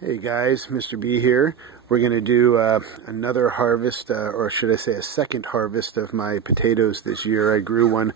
Hey guys, Mr. B here. We're going to do another harvest, or should I say a second harvest of my potatoes this year. I grew one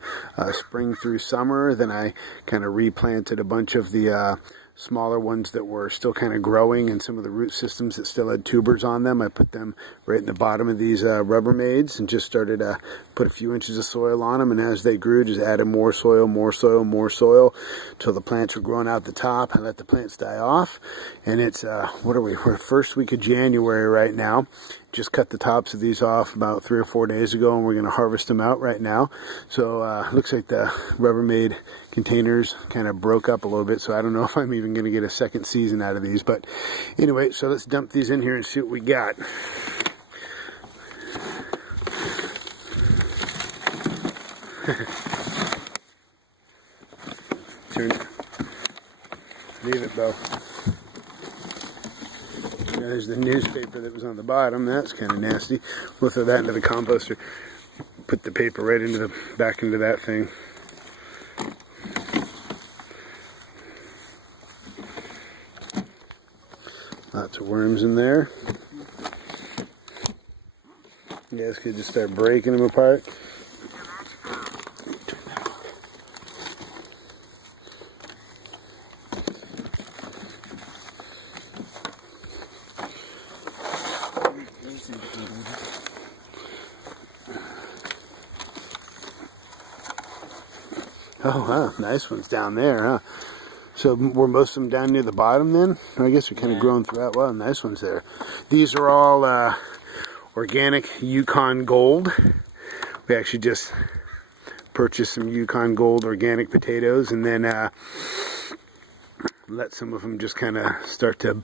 spring through summer, then I kind of replanted a bunch of the smaller ones that were still kind of growing, and some of the root systems that still had tubers on them. I put them right in the bottom of these Rubbermaids and just started to put a few inches of soil on them, and as they grew, just added more soil, more soil, more soil, till the plants were growing out the top. I let the plants die off, and it's, we're first week of January right now. Just cut the tops of these off about 3 or 4 days ago, and we're going to harvest them out right now. So looks like the Rubbermaid containers kind of broke up a little bit, so I don't know if I'm even going to get a second season out of these. But anyway, so let's dump these in here and see what we got. Leave it, Bo. There's the newspaper that was on the bottom. That's kind of nasty. We'll throw that into the composter. Put the paper right into the back into that thing. Lots of worms in there. You guys could just start breaking them apart. Oh, wow, nice ones down there, huh? So were most of them down near the bottom then? I guess they're kind of growing throughout. Wow, nice ones there. These are all Organic Yukon Gold. We actually just purchased some Yukon Gold organic potatoes, and then let some of them just kind of start to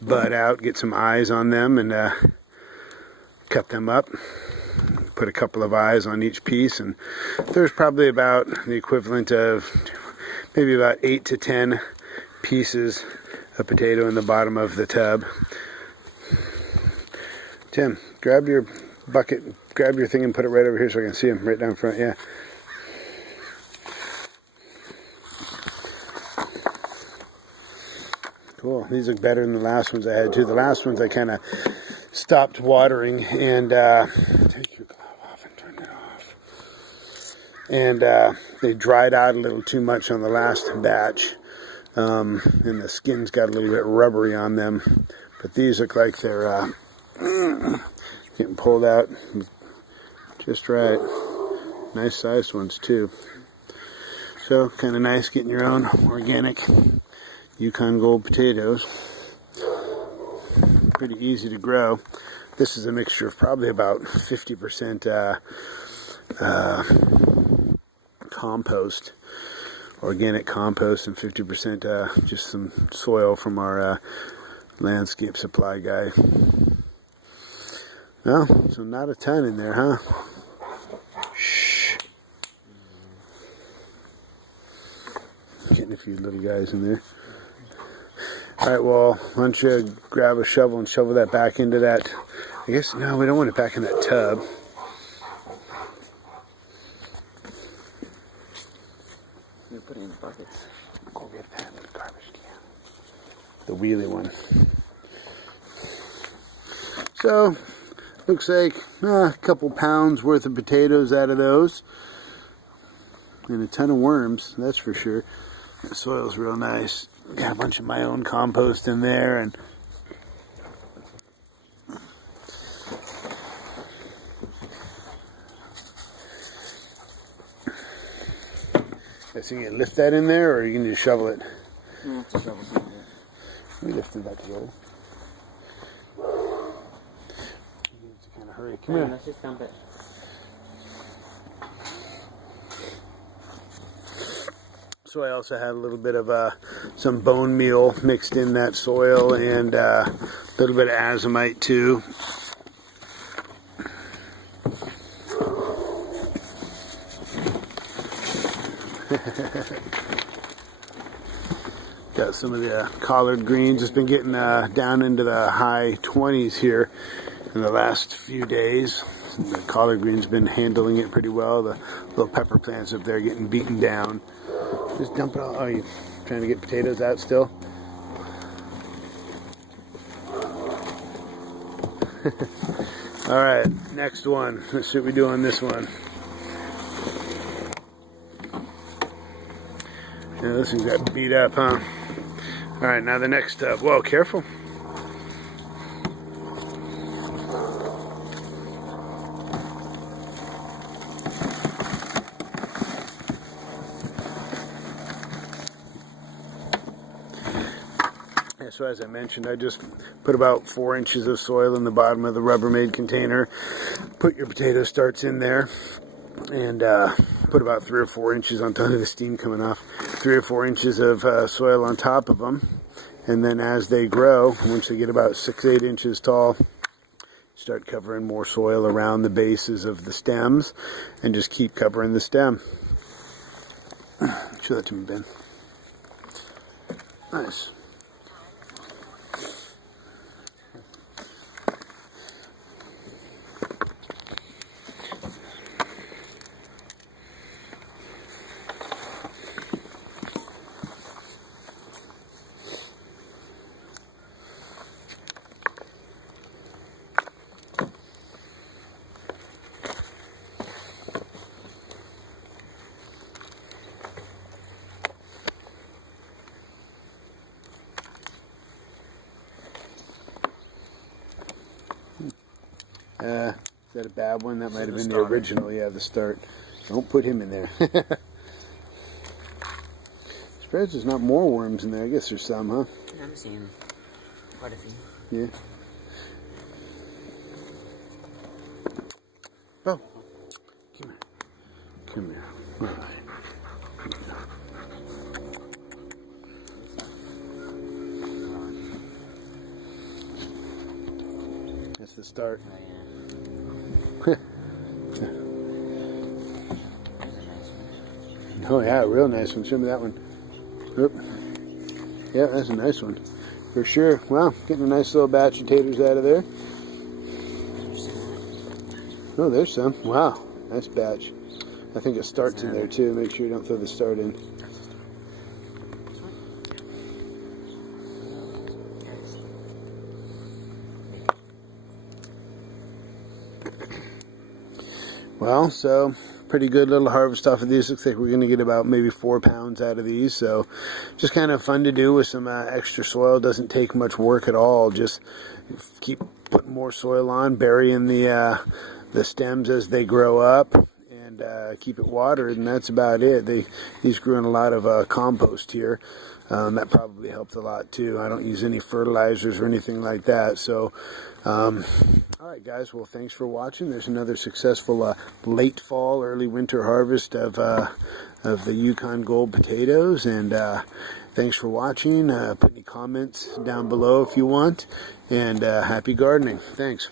bud out, get some eyes on them, and cut them up. Put a couple of eyes on each piece, and there's probably about the equivalent of maybe about 8 to 10 pieces of potato in the bottom of the tub. Tim, grab your bucket, grab your thing and put it right over here so I can see them right down front. Yeah. Cool. These look better than the last ones I had too. The last ones I kind of stopped watering, and take your glove off and turn it off. And they dried out a little too much on the last batch, and the skins got a little bit rubbery on them. But these look like they're getting pulled out just right. Nice sized ones too. So kind of nice getting your own organic Yukon Gold potatoes. Pretty easy to grow. This is a mixture of probably about 50% compost, organic compost, and 50% just some soil from our landscape supply guy. Well, so not a ton in there, huh? Shh. Getting a few little guys in there. Alright, well, why don't you grab a shovel and shovel that back into that. I guess, no, we don't want it back in that tub. You put it in the buckets. Go get that in the garbage can. The wheelie one. So, looks like a couple pounds worth of potatoes out of those. And a ton of worms, that's for sure. The soil's real nice. Got a bunch of my own compost in there, and so you can lift that in there, or you can just shovel it? No, it's a shovel. We lifted that together. You need to kind of hurry. Come here. Let's just dump it. So I also had a little bit of some bone meal mixed in that soil, and a little bit of azomite too. Got some of the collard greens. It's been getting down into the high 20s here in the last few days. The collard green's been handling it pretty well. The little pepper plants up there getting beaten down. Just dump it all. Oh, you trying to get potatoes out still? All right, next one. Let's see what we do on this one. Yeah, this one's got beat up, huh? All right, now the next step. Whoa, careful. So as I mentioned, I just put about 4 inches of soil in the bottom of the Rubbermaid container. Put your potato starts in there, and put about 3 or 4 inches on top of the steam coming off. 3 or 4 inches of soil on top of them, and then as they grow, once they get about 6-8 inches tall, start covering more soil around the bases of the stems, and just keep covering the stem. Show that to me, Ben. Nice. Is that a bad one? That might have been the original. Yeah, the start. Don't put him in there. Surprised there's not more worms in there. I guess there's some, huh? I'm seeing quite a few. Yeah. Oh. Come here. Come here. All right. That's the start. Oh yeah, real nice one. Show me that one. Oop. Yeah, that's a nice one. For sure. Wow, getting a nice little batch of taters out of there. Oh, there's some. Wow, nice batch. I think it starts in there too. Make sure you don't throw the start in. Well, so pretty good little harvest off of these. Looks like we're going to get about maybe 4 pounds out of these. So just kind of fun to do with some extra soil. Doesn't take much work at all. Just keep putting more soil on, burying the stems as they grow up, and keep it watered, and that's about it. These grew in a lot of compost here. That probably helped a lot too. I don't use any fertilizers or anything like that. So all right, guys, well, thanks for watching. There's another successful late fall, early winter harvest of the Yukon Gold potatoes, and thanks for watching. Put any comments down below if you want, and happy gardening. Thanks.